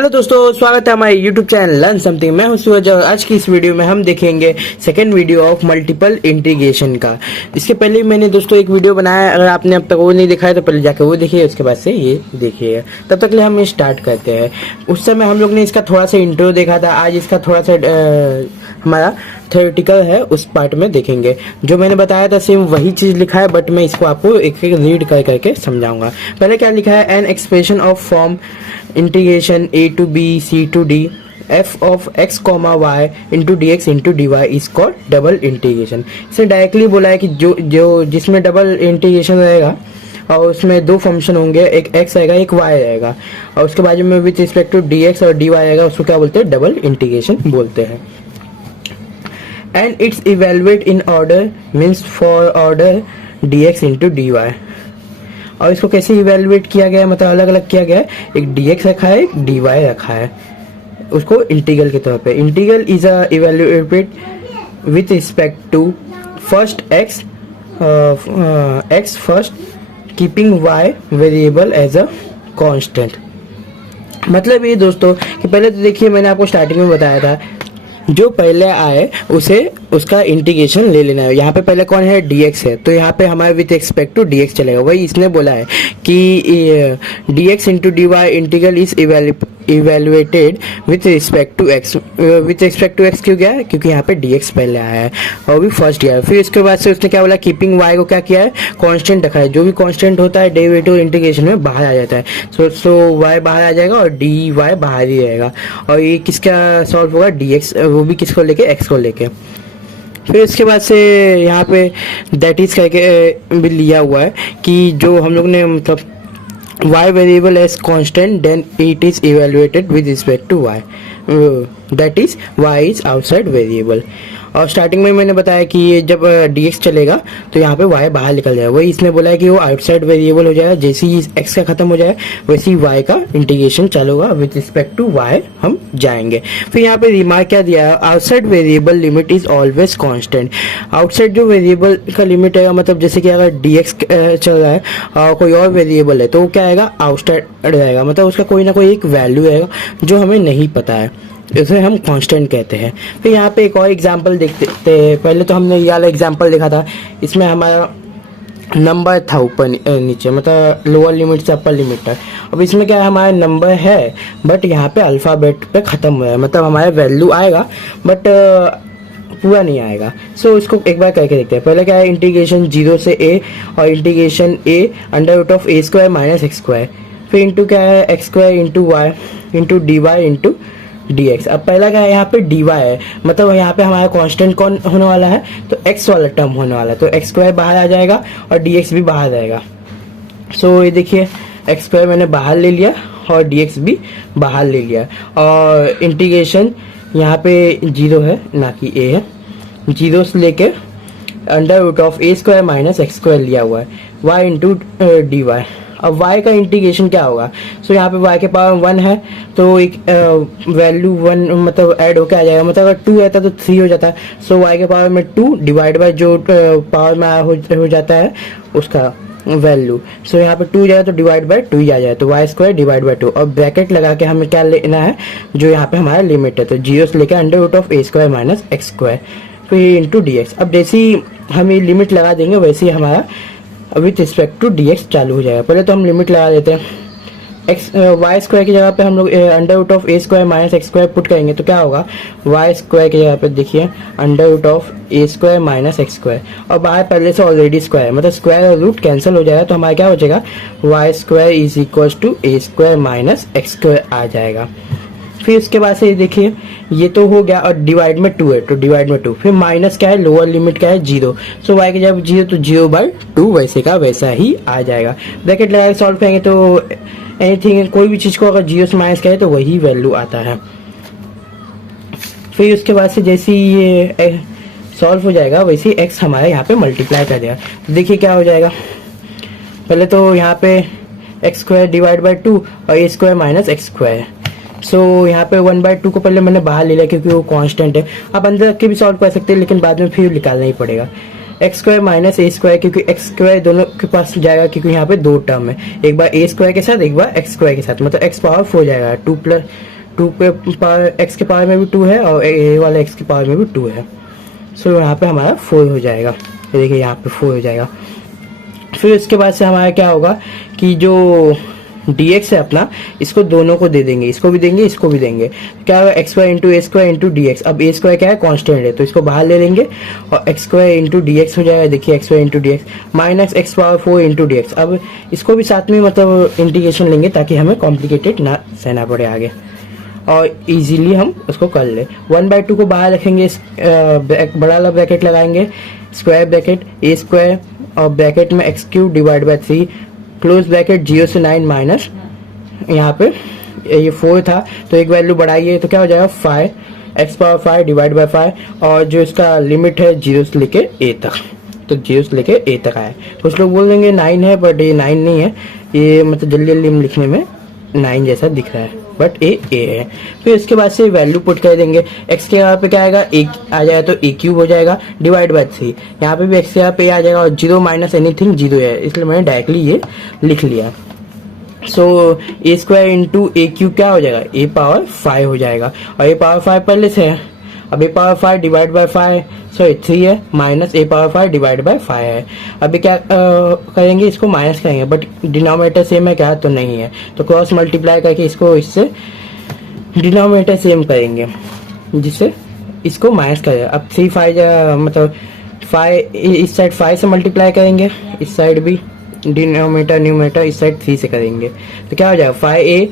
Hello दोस्तों, स्वागत है हमारे यूट्यूब चैनल लर्न समथिंग। मैं हूं सूरज और आज की इस वीडियो में हम देखेंगे second video of multiple integration का। इसके पहले मैंने दोस्तों एक वीडियो बनाया है, अगर आपने अब तक वो नहीं दिखाया तो पहले जाकर वो देखिए, उसके बाद से ये देखिएगा। तब तक ले हम स्टार्ट करते हैं। उस समय हम लोग ने इसका थोड़ा सा इंट्रो देखा था, आज इसका थोड़ा सा हमारा थ्योरेटिकल है, उस पार्ट में देखेंगे। जो मैंने बताया था सेम वही चीज लिखा है, बट मैं इसको आपको एक एक रीड कर करके समझाऊंगा। पहले क्या लिखा है, an expression of form integration a to b c to d f of x comma y into dx into dy is called double integration. इसने डायरेक्टली बोला है कि जो जिसमें डबल इंटीग्रेशन रहेगा और उसमें दो फंक्शन होंगे, एक x रहेगा एक y रहेगा, और उसके बाजू में विथ रिस्पेक्ट टू dx और dy रहेगा, उसको क्या बोलते हैं, डबल इंटीग्रेशन बोलते हैं। And it's evaluate in order means for order dx into dy। और इसको कैसे इवेलुएट किया गया है, मतलब अलग अलग किया गया है, एक dx रखा है एक dy रखा है, उसको इंटीग्रल के तौर पे। Integral is evaluated with respect to first x first keeping y variable as a constant. मतलब ये दोस्तों कि पहले तो देखिए, मैंने आपको स्टार्टिंग में बताया था जो पहले आए उसे उसका इंटीग्रेशन ले लेना है। यहाँ पे पहले कौन है, dx है, तो यहाँ पे हमारे विथ रिस्पेक्ट टू dx चलेगा। वही इसने बोला है कि dx into dy integral is evaluated with respect to x। With respect to x क्यों गया है, क्योंकि यहाँ पे dx पहले आया है और भी फर्स्ट ईयर। फिर इसके बाद से उसने क्या बोला, कीपिंग y को क्या किया है, कांस्टेंट रखा है। जो भी कांस्टेंट होता है डेरिवेटिव इंटीग्रेशन में बाहर आ जाता है। सो y बाहर आ जाएगा और dy बाहर ही रहेगा। और ये किसका सॉल्व होगा, dx, वो भी किसको लेके, x को लेके। फिर इसके बाद से यहाँ पे दैट इज करके भी लिया हुआ है कि जो हम लोग ने मतलब y variable as constant then it is evaluated with respect to y, that is y is outside variable. और स्टार्टिंग में मैंने बताया कि ये जब dx चलेगा तो यहाँ पे y बाहर निकल जाएगा। वही इसने बोला है कि वो आउटसाइड वेरिएबल हो जाएगा। जैसे ही x का खत्म हो जाए वैसे ही y का इंटीग्रेशन चालू होगा, विद रिस्पेक्ट टू y हम जाएंगे। फिर यहाँ पे रिमार्क क्या दिया है, outside variable limit is always constant. Outside जो वेरिएबल का लिमिट है, मतलब जैसे कि अगर dx चल रहा है और कोई और वेरिएबल है तो वो क्या आएगा, आउटसाइड रहेगा, मतलब उसका कोई ना कोई एक वैल्यू रहेगा जो हमें नहीं पता है, इसे हम कांस्टेंट कहते हैं। फिर यहाँ पे एक और एग्जांपल देखते हैं। पहले तो हमने ये वाला एग्जांपल देखा था, इसमें हमारा नंबर था ऊपर नीचे, मतलब लोअर लिमिट से अपर लिमिट तक। अब इसमें क्या है, हमारा नंबर है बट यहाँ पे अल्फ़ाबेट पे ख़त्म हुआ है, मतलब हमारा वैल्यू आएगा बट पूरा नहीं आएगा। सो इसको एक बार करके देखते हैं। पहले क्या है, इंटीग्रेशन 0 से a और integration a under root of a square minus x square. फिर इंटू क्या है, x square into y into d y into dx। अब पहला क्या है, यहाँ पे dy है, मतलब यहाँ पे हमारा कांस्टेंट कौन होने वाला है, तो x वाला टर्म होने वाला है, तो एक्स स्क्वायर बाहर आ जाएगा और dx भी बाहर आएगा। सो ये देखिए, एक्स स्क्वायर मैंने बाहर ले लिया और dx भी बाहर ले लिया, और इंटीग्रेशन यहाँ पे 0 है ना कि a है, 0 से लेके under root of a square minus x square लिया हुआ है, y इंटू डी वाई। अब y का इंटीग्रेशन क्या होगा, सो यहाँ पे y के पावर 1 है तो एक वैल्यू 1 मतलब ऐड होकर आ जाएगा, मतलब अगर 2 रहता तो 3 हो जाता है। सो y के पावर में 2 डिवाइड बाय जो पावर में हो जाता है उसका वैल्यू। सो यहाँ पे 2 जाएगा तो डिवाइड बाय 2 ही आ जाए, तो वाई स्क्वायर डिवाइड बाय 2। और ब्रैकेट लगा के हमें क्या लेना है, जो यहाँ पे हमारा लिमिट है, तो 0 से लेकर under root of a square minus x square फिर इंटू dx। अब जैसे ही हम ये लिमिट लगा देंगे वैसे ही हमारा विथ रिस्पेक्ट टू dx चालू हो जाएगा। पहले तो हम लिमिट लगा देते हैं, एक्स वाई स्क्वायर की जगह पे हम लोग under root of a square minus x square put करेंगे तो क्या होगा, वाई स्क्वायर की जगह पे देखिए under root of a square minus x square, और बाहर पहले से ऑलरेडी स्क्वायर है, मतलब स्क्वायर और रूट कैंसिल हो जाएगा, तो हमारा क्या हो जाएगा, y square is equal to a square minus x square आ जाएगा। फिर उसके बाद से देखिए ये तो हो गया, और डिवाइड में 2 है तो डिवाइड में 2। फिर माइनस क्या है, लोअर लिमिट क्या है, 0। सो y की जब 0 तो 0/2 वैसे का वैसा ही आ जाएगा। ब्रैकेट लगा के सॉल्व करेंगे तो एनीथिंग, कोई भी चीज़ को अगर 0 से माइनस करें तो वही वैल्यू आता है। फिर उसके बाद से जैसे ये सॉल्व हो जाएगा वैसे ही x हमारे यहाँ पे मल्टीप्लाई कर देगा। तो देखिए क्या हो जाएगा, पहले तो यहाँ पे एक्स स्क्वायर डिवाइड बाई 2 और a square minus x square. So यहाँ पे 1/2 को पहले मैंने बाहर ले लिया क्योंकि वो कांस्टेंट है। आप अंदर रख के भी सॉल्व कर सकते हैं लेकिन बाद में फिर निकालना ही पड़ेगा। एक्स स्क्वायर माइनस ए स्क्वायर, क्योंकि एक्स स्क्वायर दोनों के पास जाएगा क्योंकि यहाँ पे दो टर्म है, एक बार ए स्क्वायर के साथ एक बार एक्स स्क्वायर के साथ, मतलब एक्स पावर 4 जाएगा, 2 प्लस 2 पे पावर एक्स के पावर में भी 2 है और ए वाला एक्स के पावर में भी 2 है। सो यहाँ पे हमारा 4 हो जाएगा, देखिए यहाँ पे 4 हो जाएगा। फिर इसके बाद से हमारा क्या होगा कि जो dx है अपना, इसको दोनों को दे देंगे, इसको भी देंगे इसको भी देंगे, क्या होगा एक्स स्क्वायर इंटू ए स्क्वायर इंटू डी एक्स। अब ए स्क्वायर क्या है, कांस्टेंट है, तो इसको बाहर ले लेंगे और x square into d x हो जाएगा, देखिए x square into d x minus x power 4 into d x. अब इसको भी साथ में मतलब इंटीग्रेशन लेंगे ताकि हमें कॉम्प्लिकेटेड ना सहना पड़े आगे और इजीली हम उसको कर ले। 1/2 को बाहर रखेंगे, बड़ा वाला ब्रैकेट लगाएंगे, स्क्वायर ब्रैकेट ए स्क्वायर और ब्रैकेट में x cube divide by 3 close bracket 0 से 9 माइनस यहाँ पे ये 4 था तो एक वैल्यू बढ़ाइए तो क्या हो जाएगा 5 एक्स पावर 5 डिवाइड बाई 5 और जो इसका लिमिट है 0 से लेके a तक, तो 0 से लेके a तक आए। कुछ लोग बोल देंगे 9 है, बट ये 9 नहीं है, ये मतलब जल्दी जल्दी हम लिखने में 9 जैसा दिख रहा है, बट ए है। फिर इसके बाद से वैल्यू पुट कर देंगे, x के यहाँ पे क्या आएगा एक आ जाएगा तो a क्यूब हो जाएगा डिवाइड बाय 3, यहाँ पे भी x के यहाँ पे आ जाएगा और 0 माइनस एनीथिंग 0 है, इसलिए मैंने डायरेक्टली ये लिख लिया। सो ए स्क्वायर इंटू ए क्यूब क्या हो जाएगा, ए पावर 5 हो जाएगा और ए पावर 5 पहले से है। अब ए पावर 5 डिवाइड बाय 5 सॉरी 3 है minus A power 5 divide by 5 है। अभी क्या करेंगे, इसको माइनस करेंगे, बट डिनोमिनेटर सेम है क्या, तो नहीं है, तो क्रॉस मल्टीप्लाई करके इसको इससे डिनोमिनेटर सेम करेंगे जिससे इसको माइनस करें। अब 3 5 मतलब 5 इस साइड 5 से मल्टीप्लाई करेंगे, इस साइड भी डिनोमिनेटर न्यूमिनेटर इस साइड 3 से करेंगे तो क्या हो जाएगा 5a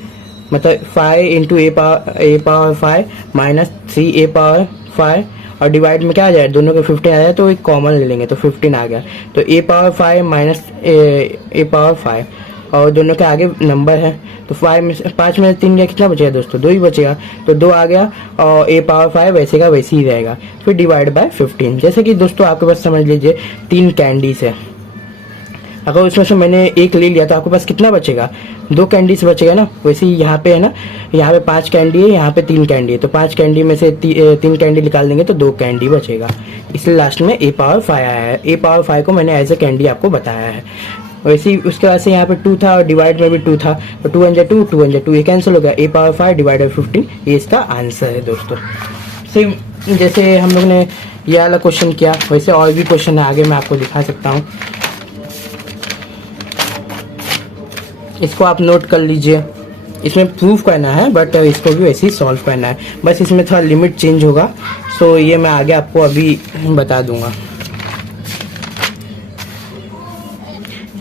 मतलब 5 इंटू ए पावर 5 माइनस 3a पावर 5 और डिवाइड में क्या आ जाए, दोनों के 15 आ जाए तो एक कॉमन ले लेंगे तो 15 आ गया, तो a power 5 minus A power 5 और दोनों के आगे नंबर है तो 5 में 3 गया, कितना बचेगा दोस्तों, 2 ही बचेगा, तो 2 आ गया और a पावर 5 वैसे का वैसे ही रहेगा। फिर डिवाइड बाय 15, जैसे कि दोस्तों आपके पास समझ लीजिए 3 कैंडीज है, अगर उसमें से मैंने एक ले लिया तो आपके पास कितना बचेगा, 2 कैंडीज बचेगा ना। वैसे ही यहाँ पे है ना, यहाँ पे 5 कैंडी है, यहाँ पे 3 कैंडी है, तो 5 कैंडी में से 3 कैंडी निकाल देंगे तो 2 कैंडी बचेगा, इसलिए लास्ट में ए पावर 5 आया है। ए पावर 5 को मैंने एज ए कैंडी आपको बताया है। वैसे ही उसके बाद से यहाँ पे 2 था और डिवाइड में भी 2 था, तो 2 × 2 2 × 2 ये कैंसिल हो गया, ए पावर 5 डिवाइड बाई 15 ये इसका आंसर है दोस्तों। सेम जैसे हम लोग ने ये वाला क्वेश्चन किया वैसे और भी क्वेश्चन है, आगे मैं आपको दिखा सकता हूँ, इसको आप नोट कर लीजिए। इसमें प्रूफ करना है बट इसको भी वैसे ही सॉल्व करना है, बस इसमें थोड़ा लिमिट चेंज होगा, सो ये मैं आगे आपको अभी बता दूंगा।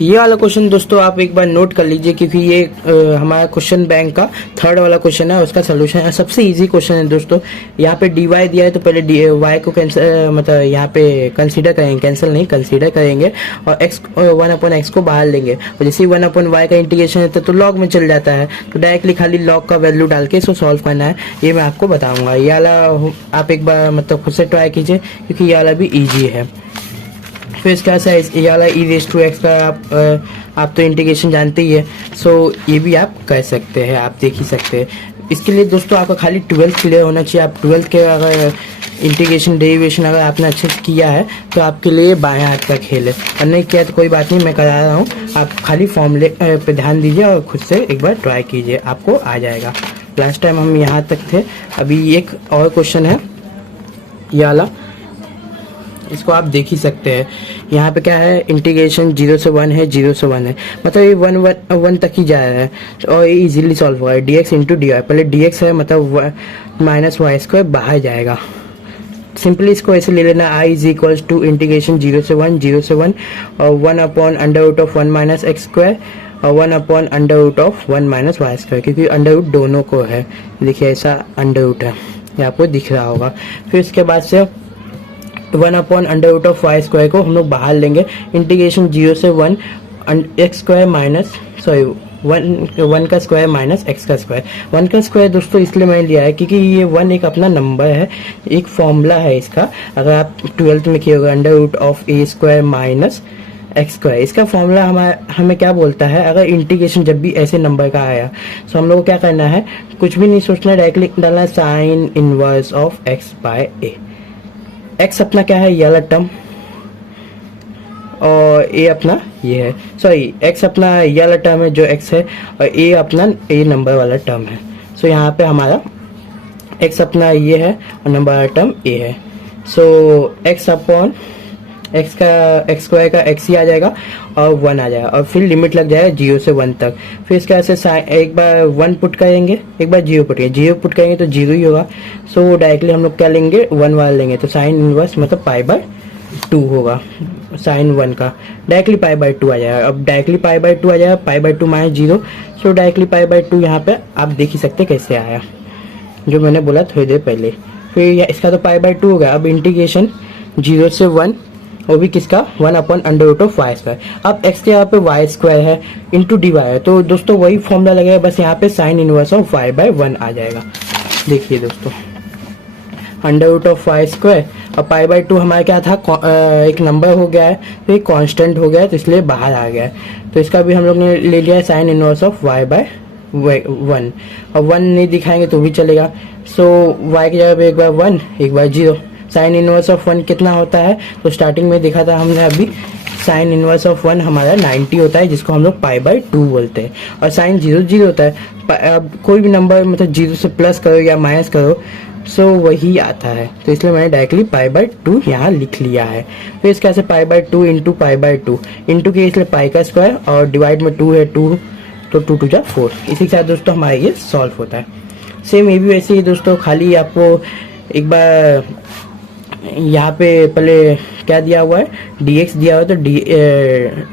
ये वाला क्वेश्चन दोस्तों आप एक बार नोट कर लीजिए क्योंकि ये हमारा क्वेश्चन बैंक का 3rd वाला क्वेश्चन है, उसका सोल्यूशन है, सबसे इजी क्वेश्चन है दोस्तों। यहाँ पे dy दिया है तो पहले y को कैंसिल मतलब यहाँ पे कंसीडर करेंगे, कैंसिल नहीं कंसीडर करेंगे और x 1/x को बाहर लेंगे और जैसे ही 1/y का इंटीग्रेशन है तो लॉग में चल जाता है, तो डायरेक्टली खाली लॉग का वैल्यू डाल के इसको सॉल्व करना है, ये मैं आपको बताऊंगा। ये वाला आप एक बार मतलब खुद से ट्राई कीजिए क्योंकि ये वाला भी ईजी है। फिर इसका ये वाला e⁻x का आप तो इंटीग्रेशन जानते ही है, सो ये भी आप कर सकते हैं, आप देख ही सकते हैं। इसके लिए दोस्तों आपका खाली 12th क्लियर होना चाहिए। आप 12th के अगर इंटीग्रेशन डेरिवेशन अगर आपने अच्छे से किया है तो आपके लिए बाएं हाथ का खेल है, और नहीं किया तो कोई बात नहीं, मैं करा रहा हूँ, आप खाली फॉर्मूले पे ध्यान दीजिए और खुद से एक बार ट्राई कीजिए, आपको आ जाएगा। लास्ट टाइम हम यहाँ तक थे, अभी एक और क्वेश्चन है ये वाला, इसको आप देख ही सकते हैं। यहाँ पे क्या है, इंटीग्रेशन 0 से 1 है, 0 से 1 है, मतलब ये 1 तक ही जा रहा है और ये इजीली सॉल्व होगा। dx इंटू डी वाई, पहले dx है मतलब माइनस वाई स्क्वायर बाहर जाएगा, सिंपली इसको ऐसे ले लेना, i is equals to integration 0 से 1 0 से 1 और 1/√1 माइनस एक्स स्क्वायर और 1/√1 माइनस वाई स्क्वायर, क्योंकि अंडर दोनों को है, देखिए ऐसा अंडर है, ये आपको दिख रहा होगा। फिर इसके बाद से 1/√y स्क्वायर को हम लोग बाहर लेंगे, इंटीग्रेशन 0 से 1 एक्स स्क्वायर माइनस सॉरी 1 का स्क्वायर माइनस एक्स का स्क्वायर। 1 का स्क्वायर दोस्तों इसलिए मैंने लिया है क्योंकि ये 1 एक अपना नंबर है, एक फॉर्मूला है इसका, अगर आप 12th में किए होगा √a² माइनस एक्स स्क्वायर, इसका फॉर्मूला हमें क्या बोलता है, अगर इंटीग्रेशन जब भी ऐसे नंबर का आया तो हम लोग को क्या करना है, कुछ भी नहीं सोचना, डायरेक्टली डालना sine inverse of x by a। X अपना क्या है, ये वाला टर्म, और ए अपना ये है, सॉरी एक्स अपना ये वाला टर्म है जो एक्स है, और ए अपना ए नंबर वाला टर्म है। सो यहाँ पे हमारा एक्स अपना ये है और नंबर वाला टर्म ए है। सो एक्स अपॉन एक्स का एक्स स्क्वायर का एक्स ही आ जाएगा और 1 आ जाएगा, और फिर लिमिट लग जाएगा 0 से 1 तक। फिर इसके ऐसे एक बार 1 पुट करेंगे, एक बार 0 पुट करेंगे, 0 पुट करेंगे तो 0 ही होगा। सो डायरेक्टली हम लोग क्या लेंगे, 1 वाला लेंगे, तो साइन इनवर्स मतलब π/2 होगा साइन 1 का, डायरेक्टली π/2 आ जाएगा। अब डायरेक्टली π/2 आ जाएगा, π/2 माइनस 0, सो डायरेक्टली π/2 यहाँ पे आप देख ही सकते कैसे आया, जो मैंने बोला थोड़ी देर पहले। फिर इसका तो π/2 हो गया। अब इंटीग्रेशन 0 से 1, वो भी किसका, 1/√y²। अब x के यहाँ पे y² है इंटू dy है, तो दोस्तों वही फॉर्मूला लगेगा, बस यहाँ पे साइन इनवर्स ऑफ y/1 आ जाएगा। देखिए दोस्तों, √y², और π/2 हमारा क्या था, एक नंबर हो गया है, तो एक कांस्टेंट हो गया है, तो इसलिए बाहर आ गया है। तो इसका भी हम लोग ने ले लिया है साइन इनवर्स ऑफ y/1, और 1 नहीं दिखाएंगे तो भी चलेगा। सो y की जगह पे एक बार 1 एक बार 0। साइन इनवर्स ऑफ 1 कितना होता है, तो स्टार्टिंग में देखा था हमने अभी, साइन इनवर्स ऑफ 1 हमारा 90 होता है, जिसको हम लोग π/2 बोलते हैं, और साइन 0 होता है। अब कोई भी नंबर मतलब 0 से प्लस करो या माइनस करो, सो वही आता है, तो इसलिए मैंने डायरेक्टली π/2 यहाँ लिख लिया है। फिर इसके ऐसे π/2 इंटू π/2 इंटू के इसलिए पाई का स्क्वायर, और डिवाइड में 2 है 2, तो 2 2 जा 4। इसी के साथ दोस्तों हमारा ये सॉल्व होता है। सेम ये भी वैसे ही दोस्तों, खाली आपको एक बार यहाँ पे पहले क्या दिया हुआ है, dx दिया हुआ है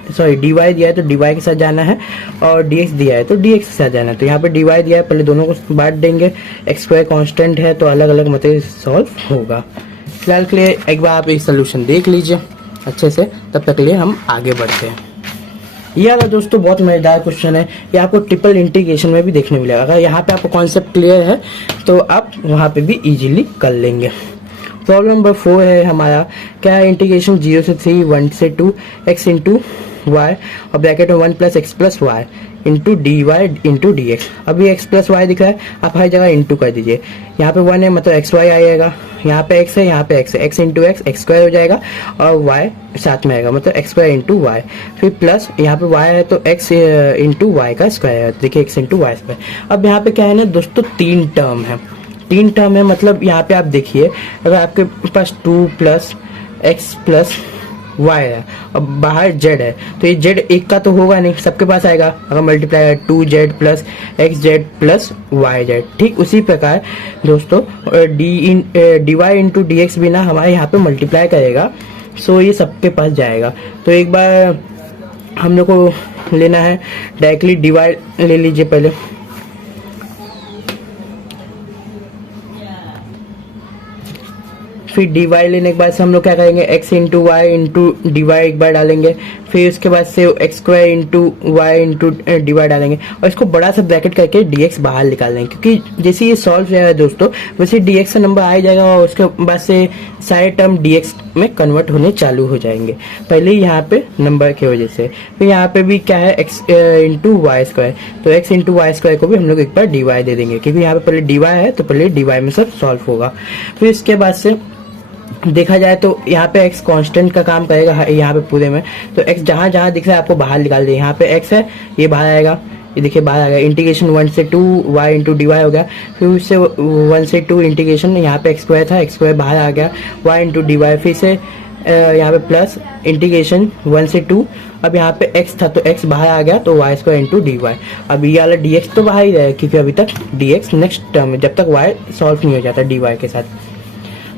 तो सॉरी dy दिया है तो dy के साथ जाना है, और dx दिया है तो dx के साथ जाना है। तो यहाँ पे dy दिया है, पहले दोनों को बांट देंगे, x² कांस्टेंट है तो अलग अलग मतलब सॉल्व होगा। फिलहाल के लिए एक बार आप एक सोल्यूशन देख लीजिए अच्छे से, तब तक के लिए हम आगे बढ़ते हैं। ये वाला दोस्तों बहुत मजेदार क्वेश्चन है, ये आपको ट्रिपल इंटीग्रेशन में भी देखने मिलेगा। अगर यहाँ पे आपको कॉन्सेप्ट क्लियर है तो आप वहाँ पे भी इजीली कर लेंगे। प्रॉब्लम नंबर 4 है हमारा, क्या है, इंटीग्रेशन 0 से 3 1 से 2 x इंटू वाई, और ब्रैकेट में 1 + x + y into d y into d x. अभी x + y दिख रहा है, आप हर जगह इंटू कर दीजिए। यहाँ पे 1 है मतलब xy आएगा, यहाँ पे x है, यहाँ पे x है, x इंटू एक्स x² हो जाएगा, और y साथ में आएगा मतलब x² इंटू वाई। फिर प्लस यहाँ पे y है तो x इंटू वाई का स्क्वायर है, देखिए x इंटू वाई²। अब यहाँ पे क्या है ना दोस्तों, 3 टर्म है, मतलब यहाँ पे आप देखिए, अगर आपके पास 2 + x + y है और बाहर z है, तो ये z एक का तो होगा नहीं, सबके पास आएगा। अगर मल्टीप्लाई 2z + xz + yz, ठीक उसी प्रकार दोस्तों dy इंटू डी एक्स भी ना हमारे यहाँ पे मल्टीप्लाई करेगा, सो ये सबके पास जाएगा। तो एक बार हम लोग को लेना है, डायरेक्टली डिवाइड ले लीजिए पहले, फिर dy लेने के बाद से हम लोग क्या करेंगे, x into y into d y एक बार डालेंगे, फिर उसके बाद से x² into y into d y डालेंगे, और इसको बड़ा सा ब्रैकेट करके dx बाहर निकाल देंगे, क्योंकि जैसे ये सॉल्व जाएगा दोस्तों वैसे dx का नंबर आ जाएगा, और उसके बाद से सारे टर्म dx में कन्वर्ट होने चालू हो जाएंगे, पहले यहाँ पे नंबर की वजह से। फिर यहाँ पे भी क्या है, x इंटू वाई², तो x इंटू वाई² को भी हम लोग एक बार dy दे देंगे, क्योंकि यहाँ पे पहले dy है तो पहले dy में सब सॉल्व होगा। फिर इसके बाद से देखा जाए तो यहाँ पे x कांस्टेंट का काम करेगा यहाँ पे पूरे में, तो x जहाँ जहाँ दिख रहा है आपको बाहर निकाल दे। यहाँ पे x है, ये बाहर आएगा, ये देखिए बाहर आ गया। इंटीग्रेशन 1 से 2 y इंटू डी वाई हो गया, फिर उससे 1 से 2 इंटीग्रेशन, यहाँ पे x² था, x² बाहर आ गया, y इंटू डी वाई, फिर से यहाँ पे प्लस इंटीग्रेशन 1 से 2, अब यहाँ पे x था तो x बाहर आ गया, तो y² इंटू डी वाई। अब ये वाला dx तो बाहर ही रहेगा, क्योंकि अभी तक dx नेक्स्ट टर्म है, जब तक y सॉल्व नहीं हो जाता dy के साथ।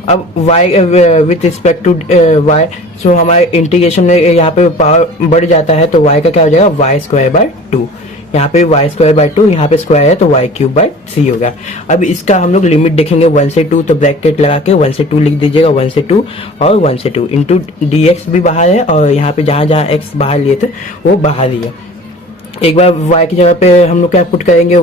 अब y with respect to y, so हमारे इंटीग्रेशन में यहाँ पे पावर बढ़ जाता है, तो y का क्या हो जाएगा, y²/2, यहाँ पे y²/2, यहाँ पे स्क्वायर है तो y³ / 3 हो गया। अब इसका हम लोग लिमिट देखेंगे 1 से 2, तो ब्रैकेट लगा के 1 से 2 लिख दीजिएगा, 1 से 2 और 1 से 2 इंटू dx भी बाहर है, और यहाँ पे जहाँ जहाँ x बाहर लिए थे वो बाहर ही है। एक बार y की जगह पे हम लोग क्या पुट करेंगे,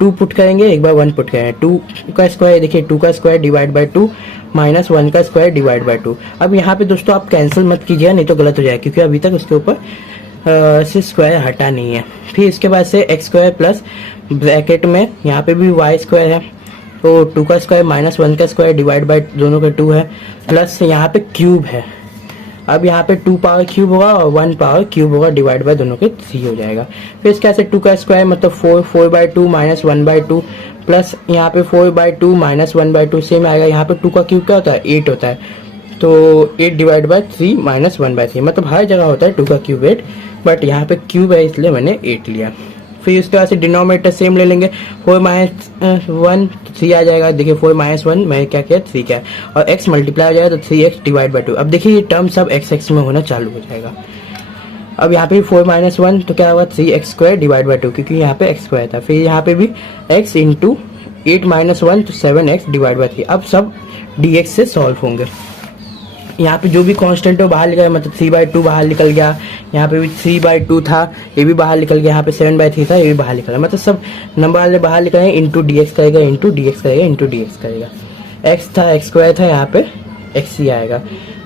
2 पुट करेंगे, एक बार 1 पुट करेंगे। 2 का स्क्वायर देखिए, 2 का स्क्वायर डिवाइड बाय 2 माइनस 1 का स्क्वायर डिवाइड बाय 2। अब यहाँ पे दोस्तों आप कैंसिल मत कीजिए, नहीं तो गलत हो जाएगा, क्योंकि अभी तक उसके ऊपर से स्क्वायर हटा नहीं है। फिर इसके बाद से x² प्लस ब्रैकेट में यहाँ पे भी y² है, तो 2 का स्क्वायर माइनस 1 का स्क्वायर डिवाइड बाय दोनों का 2 है, प्लस यहाँ पे क्यूब है। अब यहाँ पे 2 पावर क्यूब होगा और 1 पावर क्यूब होगा, डिवाइड बाय दोनों के 3 हो जाएगा। फिर इसके ऐसे 2 का स्क्वायर मतलब 4/2 माइनस 1/2 प्लस यहाँ पे 4/2 माइनस 1/2 सेम आएगा। यहाँ पे 2 का क्यूब क्या होता है 8 होता है, तो 8 डिवाइड बाय 3 माइनस 1/3, मतलब हर जगह होता है 2 का क्यूब 8, बट यहाँ पे क्यूब है इसलिए मैंने 8 लिया। फिर इसके बाद से डिनोमिनेटर सेम ले लेंगे, 4 माइनस 1 3 आ जाएगा। देखिए 4 माइनस 1 मैं क्या किया 3 क्या, और x मल्टीप्लाई हो जाएगा तो 3x डिवाइड बाय 2। अब देखिए ये टर्म सब x में होना चालू हो जाएगा। अब यहाँ पे 4 माइनस 1 तो क्या होगा 3x स्क्वायर डिवाइड बाय 2, क्योंकि यहाँ पे x स्क्वायर था। फिर यहाँ पे भी x इंटू 8 माइनस 1 तो 7x डिवाइड बाय 3। अब सब dx से सॉल्व होंगे। यहाँ पे जो भी कांस्टेंट है वो बाहर निकल गया, मतलब 3/2 बाहर निकल गया। यहाँ पे भी 3/2 था, ये भी बाहर निकल गया। यहाँ पे 7/3 था, ये भी बाहर निकल गया। मतलब सब नंबर वाले बाहर निकल गए, इंटू dx करेगा, इंटू dx करेगा, इंटू dx करेगा। x था x स्क्वायर था, यहाँ पे x ही आएगा।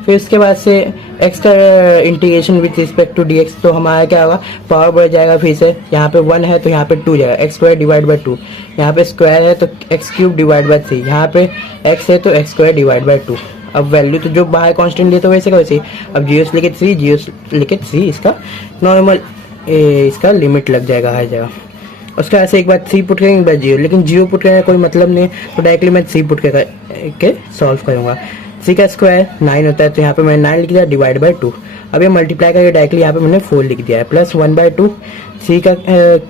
फिर उसके बाद से x का integration with respect to dx, तो हमारा क्या होगा पावर बढ़ जाएगा। फिर से यहाँ पे 1 है तो यहाँ पे 2 जाएगा, x स्क्वायर डिवाइड बाय 2। यहाँ पे स्क्वायर है तो x क्यूब डिवाइड बाय 3। यहाँ पे x है तो x स्क्वायर डिवाइड बाय 2। अब वैल्यू तो जो बाहर कांस्टेंट लिए तो वैसे का वैसे। अब जीरो से लेके 3, जीरो से लेके 3 इसका नॉर्मल इसका लिमिट लग जाएगा हर जगह। उसका ऐसे एक बार 3 पुट करेंगे, एक बार 0, लेकिन 0 पुट करने का कोई मतलब नहीं, तो डायरेक्टली मैं 3 पुट के सॉल्व करूँगा। 3 का स्क्वायर 9 होता है, तो यहाँ पे मैंने 9 लिख दिया डिवाइड बाय 2। अब ये मल्टीप्लाई करके डायरेक्टली यहाँ पे मैंने 4 लिख दिया है, प्लस 1/2। 3 का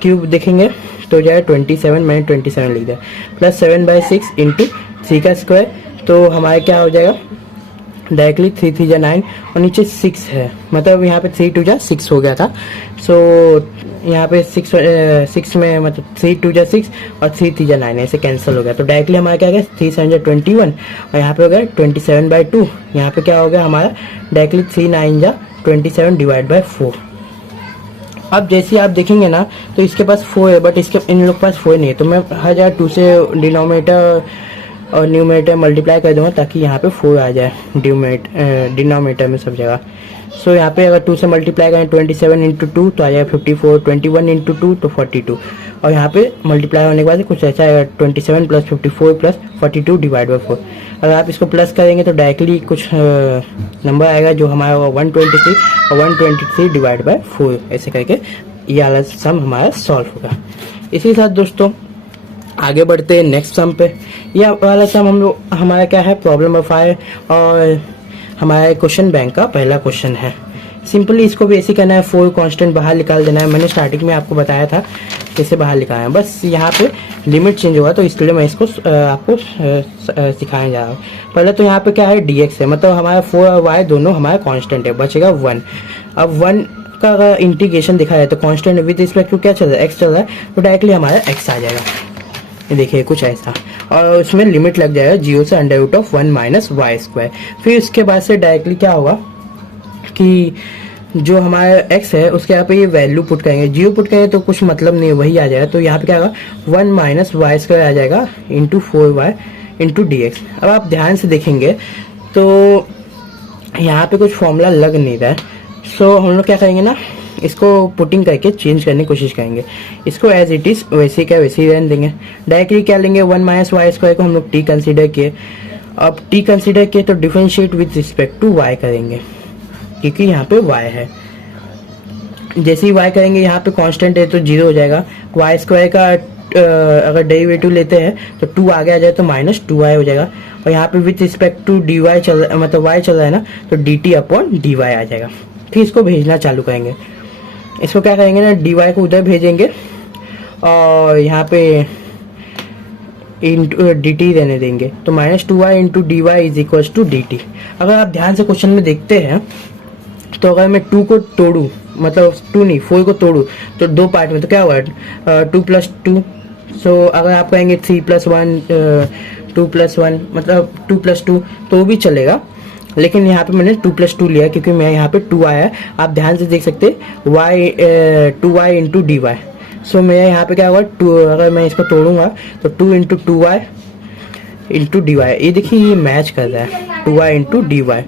क्यूब देखेंगे तो जाएगा 27, मैंने 27 लिख दिया, प्लस 7/6 इंटू 3 का स्क्वायर, तो हमारे क्या हो जाएगा डायरेक्टली 3 3 जा 9 और नीचे 6 है, मतलब यहाँ पे 3 2 जा 6 हो गया था। सो यहाँ पे 6 में मतलब 3 2 जा 6 और 3 3 जा 9 ऐसे कैंसिल हो गया। तो डायरेक्टली हमारा क्या हो गया 3 7 जा 21 और यहाँ पे हो गया 27/2। यहाँ पे क्या हो गया हमारा डायरेक्टली 3 9 जा 27 डिवाइड बाय 4। अब जैसे आप देखेंगे ना तो इसके पास 4 है, बट इसके इन लोग के पास 4 नहीं है, तो मैं हर जगह 2 से डिनोमिनेटर और न्यूमरेटर मल्टीप्लाई कर दूंगा ताकि यहाँ पे 4 आ जाए डिनोमिनेटर में सब जगह। सो यहाँ पे अगर 2 से मल्टीप्लाई करें 27 इंटू 2 तो आ जाएगा 54, 21 इंटू 2 तो 42, और यहाँ पे मल्टीप्लाई होने के बाद कुछ ऐसा आएगा 27 प्लस 54 प्लस 42 डिवाइड बाई 4। अगर आप इसको प्लस करेंगे तो डायरेक्टली कुछ नंबर आएगा जो हमारा 123 और 123 डिवाइड बाई 4 ऐसे करके ये वाला सम हमारा सॉल्व होगा। इसी के साथ दोस्तों आगे बढ़ते हैं नेक्स्ट सम पे। यह वाला सम हम लोग हमारा क्या है प्रॉब्लम ऑफ 5 और हमारा क्वेश्चन बैंक का पहला क्वेश्चन है। सिंपली इसको भी ऐसे करना है, 4 कांस्टेंट बाहर निकाल देना है। मैंने स्टार्टिंग में आपको बताया था कैसे बाहर निकालना है, बस यहाँ पे लिमिट चेंज होगा तो इसलिए मैं इसको आपको सिखाने जा रहा हूँ। पहले तो यहाँ पे क्या है dx है, मतलब हमारा 4 और y दोनों हमारा कांस्टेंट है, बचेगा 1। अब 1 का अगर इंटीग्रेशन दिखा है तो कांस्टेंट विद रिस्पेक्ट टू क्या चल रहा है x चल रहा है, तो डायरेक्टली हमारा x आ जाएगा। ये देखिए कुछ ऐसा, और उसमें लिमिट लग जाएगा 0 से under root of 1 minus y square. फिर उसके बाद से डायरेक्टली क्या होगा कि जो हमारा x है उसके यहाँ पे ये वैल्यू पुट करेंगे, 0 पुट करेंगे तो कुछ मतलब नहीं है, वही आ जाएगा। तो यहाँ पे क्या होगा 1 माइनस वाई स्क्वायर आ जाएगा इंटू 4y इंटू डी। अब आप ध्यान से देखेंगे तो यहाँ पे कुछ फॉर्मूला लग नहीं रहा है, सो हम लोग क्या करेंगे ना इसको पुटिंग करके चेंज करने की कोशिश करेंगे। इसको एज इट इज वैसे क्या वैसे ही रहने देंगे। डायरेक्टली क्या लेंगे 1 माइनस वाई स्क्वायर को हम लोग t कंसीडर किए। अब t कंसीडर किए तो differentiate with respect to y करेंगे, क्योंकि यहाँ पे y है। जैसे ही y करेंगे यहाँ पे कांस्टेंट है तो 0 हो जाएगा। y स्क्वायर का अगर डेरिवेटिव लेते हैं तो 2 आगे आ जाए तो माइनस 2y हो जाएगा। और यहाँ पे विद रिस्पेक्ट टू dy चल मतलब y चल रहा है ना, तो dt अपॉन dy आ जाएगा। फिर इसको भेजना चालू करेंगे। इसको क्या करेंगे ना dy को उधर भेजेंगे और यहाँ पे dt रहने देंगे, तो minus 2y into d y is equal to d t. अगर आप ध्यान से क्वेश्चन में देखते हैं तो अगर मैं 2 को तोड़ूं, मतलब 2 नहीं 4 को तोड़ूं तो 2 पार्ट में, तो क्या होगा 2 प्लस 2। सो अगर आप कहेंगे 3 प्लस 1 2 प्लस 1 मतलब 2 प्लस 2 तो भी चलेगा, लेकिन यहाँ पे मैंने 2 प्लस 2 लिया क्योंकि मैं यहाँ पे 2 आया। आप ध्यान से देख सकते y 2y into d y. So मेरा यहाँ पे क्या होगा 2, अगर मैं इसको तोड़ूंगा तो 2 into 2y into d Y. ये देखिए ये मैच कर रहा है 2y इंटू डी वाई।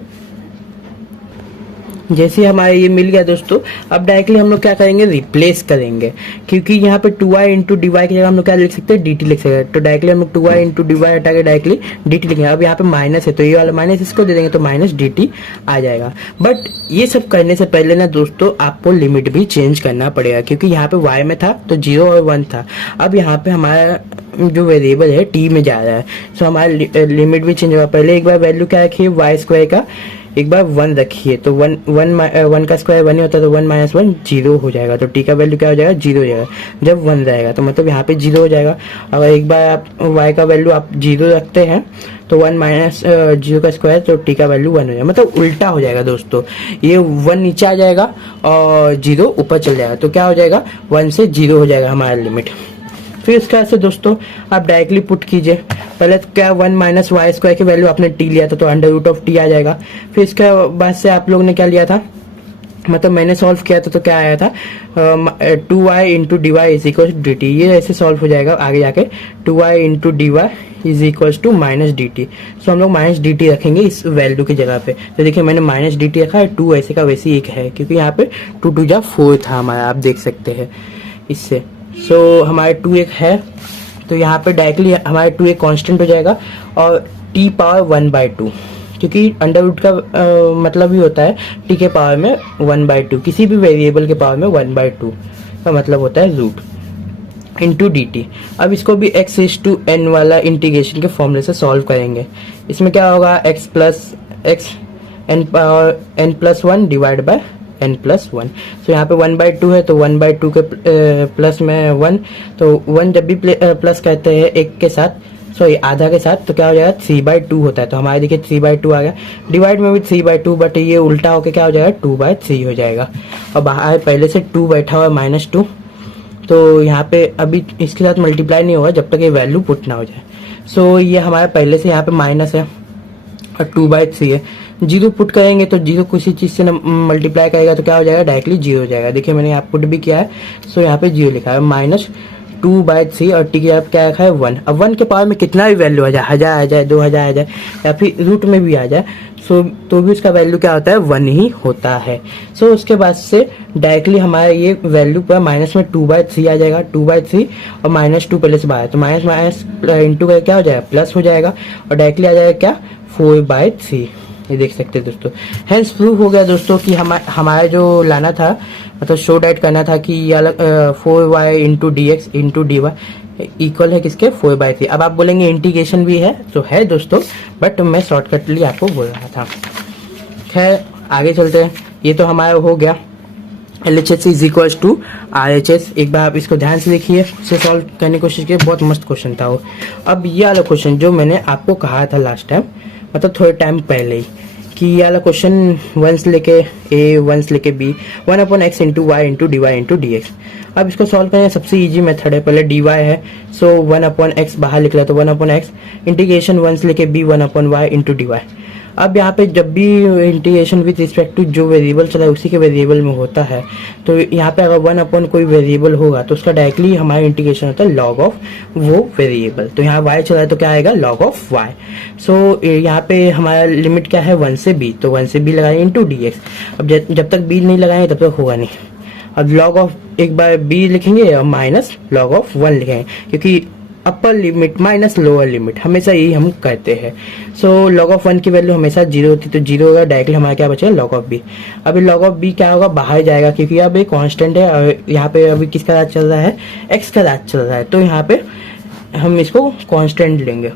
जैसे हमारे ये मिल गया दोस्तों, अब डायरेक्टली हम लोग क्या करेंगे, रिप्लेस करेंगे, क्योंकि यहाँ पे 2y इंटू डी वाई की जगह हम लोग क्या लिख सकते हैं, dt लिख सकते हैं। तो डायरेक्टली हम लोग 2y इंटू डी वाई हटा के डायरेक्टली dt लिखेंगे। अब यहाँ पे माइनस है तो ये वाला माइनस इसको दे देंगे तो माइनस dt आ जाएगा। बट ये सब करने से पहले ना दोस्तों आपको लिमिट भी चेंज करना पड़ेगा, क्योंकि यहाँ पे y में था तो 0 और 1 था। अब यहाँ पे हमारा जो वेरिएबल है t में जा रहा है, तो हमारा लिमिट भी चेंज होगा। पहले एक बार वैल्यू क्या रखिए, y स्क्वायर का एक बार 1 रखिए, तो 1 का स्क्वायर 1 ही होता है, तो 1 माइनस 1 0 हो जाएगा। तो t का वैल्यू क्या हो जाएगा, 0 हो जाएगा। जब 1 रहेगा तो मतलब यहाँ पे 0 हो जाएगा। अगर एक बार आप y का वैल्यू आप 0 रखते हैं तो 1 माइनस 0 का स्क्वायर, तो t का वैल्यू 1 हो जाएगा। मतलब उल्टा हो जाएगा दोस्तों, ये 1 नीचे आ जाएगा और 0 ऊपर चल जाएगा। तो क्या हो जाएगा, 1 से 0 हो जाएगा हमारा लिमिट। फिर इसके बाद से दोस्तों आप डायरेक्टली पुट कीजिए। पहले तो क्या 1 माइनस वाई स्क्वायर की वैल्यू आपने t लिया था तो अंडर रूट ऑफ t आ जाएगा। फिर इसके बाद से आप लोगों ने क्या लिया था, मतलब मैंने सॉल्व किया था तो क्या आया था, 2y into d y is equal d t. ये ऐसे सॉल्व हो जाएगा आगे जाके, 2y into d y is equal to minus d t. So हम लोग माइनस डी टी रखेंगे इस वैल्यू की जगह पे। तो देखिए मैंने माइनस डी टी रखा है, 2 ऐसे का वैसे ही एक है, क्योंकि यहाँ पे 2 2 जा 4 था हमारा, आप देख सकते हैं इससे। सो हमारे 2 एक है, तो यहाँ पे डायरेक्टली हमारे 2 एक कांस्टेंट हो जाएगा और t पावर 1/2, क्योंकि अंडर रूट का मतलब ही होता है t के पावर में 1/2, किसी भी वेरिएबल के पावर में 1/2 का मतलब होता है रूट इंटू डी टी। अब इसको भी x इज टू n वाला इंटीग्रेशन के फॉर्मूले से सॉल्व करेंगे। इसमें क्या होगा, x plus x n power n plus 1 divide by n plus 1। तो यहाँ पे 1/2 है तो 1/2 के प्लस में 1, तो 1 जब भी प्लस कहते हैं एक के साथ, सॉरी आधा के साथ, तो क्या हो जाएगा 3/2 होता है। तो हमारे देखिए 3/2 आ गया, डिवाइड में भी 3/2, बट ये उल्टा होके क्या हो जाएगा 2/3 हो जाएगा। और बाहर पहले से 2 बैठा हुआ है -2, तो यहाँ पे अभी इसके साथ मल्टीप्लाई नहीं होगा जब तक ये वैल्यू पुट ना हो जाए। सो ये हमारा पहले से यहाँ पे माइनस है और 2/3 है। 0 पुट करेंगे तो 0 किसी चीज से मल्टीप्लाई करेगा तो क्या हो जाएगा, डायरेक्टली 0 हो जाएगा। देखिए मैंने यहाँ पुट भी किया है, सो यहाँ पे 0 लिखा है, -2/3 और t की आप क्या रखा है 1। अब 1 के पावर में कितना भी वैल्यू आ जाए, 1000 आ जाए, 2000 आ जाए, या फिर रूट में भी आ जाए, सो तो भी उसका वैल्यू क्या होता है 1 ही होता है। सो उसके बाद से डायरेक्टली हमारा ये वैल्यू पर माइनस में 2/3 आ जाएगा, 2/3 और -2 पहले से बाहर, तो माइनस माइनस इंटू का क्या हो जाएगा, प्लस हो जाएगा, और डायरेक्टली आ जाएगा क्या 4/3। ये देख सकते हैं दोस्तों। हेंस प्रूव हो गया दोस्तों कि हमारा जो लाना था, मतलब शो डेट करना था कि ये अलग 4y into d x into d y equal है किसके 4/3। अब आप बोलेंगे इंटीग्रेशन भी है, तो है दोस्तों, बट मैं शॉर्टकट लिए आपको बोल रहा था। खैर आगे चलते हैं। ये तो हमारा हो गया LHS is equal to RHS। एक बार आप इसको ध्यान से देखिए, इसे सॉल्व करने की कोशिश कीजिए, बहुत मस्त क्वेश्चन था वो। अब ये वाला क्वेश्चन जो मैंने आपको कहा था लास्ट टाइम, मतलब थोड़े टाइम पहले ही, कि ये वाला क्वेश्चन 1 से लेके a 1 से लेके b 1/x into y into d y into d x. अब इसको सॉल्व करने सबसे इजी मेथड है, पहले dy है, सो 1/x बाहर लिख रहा है तो 1/x इंटीग्रेशन 1 से लेके b 1/y into d y. अब यहाँ पे जब भी इंटीग्रेशन विद रिस्पेक्ट टू जो वेरिएबल चला है उसी के वेरिएबल में होता है, तो यहाँ पे अगर 1/ कोई वेरिएबल होगा तो उसका डायरेक्टली हमारा इंटीग्रेशन होता है log ऑफ वो वेरिएबल। तो यहाँ y चला है तो क्या आएगा log ऑफ y। सो यहाँ पे हमारा लिमिट क्या है 1 से b, तो 1 से b लगाएंगे इंटू डी एक्स। अब जब तक b नहीं लगाएंगे तब तक होगा नहीं। अब log ऑफ एक बार b लिखेंगे और माइनस log ऑफ 1 लिखेंगे, क्योंकि upper limit minus lower limit हमेशा यही हम करते हैं। सो log ऑफ 1 की वैल्यू हमेशा 0 होती है, तो 0 होगा, डायरेक्टली हमारा क्या बचेगा log ऑफ b। अभी log ऑफ b क्या होगा, बाहर जाएगा, क्योंकि अब ये कांस्टेंट है और यहाँ पे अभी किसका राज चल रहा है, x का राज चल रहा है, तो यहाँ पे हम इसको कांस्टेंट लेंगे।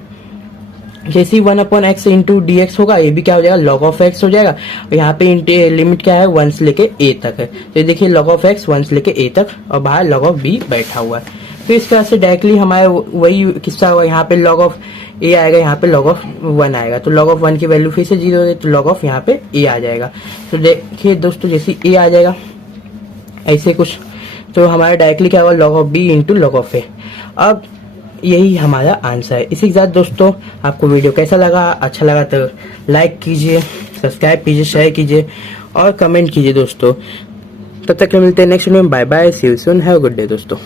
जैसे ही 1/x इंटू डी एक्स होगा, ये भी क्या हो जाएगा log ऑफ x हो जाएगा। और यहाँ पे लिमिट क्या है 1 से लेके a तक है, तो देखिए log ऑफ x 1 से लेके a तक, और बाहर log ऑफ b बैठा हुआ है। तो इस तरह से डायरेक्टली हमारे वही किस्सा होगा, यहाँ पे log ऑफ a आएगा, यहाँ पे log ऑफ 1 आएगा, तो log ऑफ 1 की वैल्यू फिर से 0 हो गई, तो log ऑफ यहाँ पे a आ जाएगा। तो देखिए दोस्तों जैसे a आ जाएगा ऐसे कुछ, तो हमारा डायरेक्टली क्या होगा log of b into log of a। अब यही हमारा आंसर है। इसी के साथ दोस्तों आपको वीडियो कैसा लगा, अच्छा लगा तो लाइक कीजिए, सब्सक्राइब कीजिए, शेयर कीजिए और कमेंट कीजिए दोस्तों। तब तक मिलते हैं नेक्स्ट वीडियो में। Bye bye, see you soon, have a good day दोस्तों।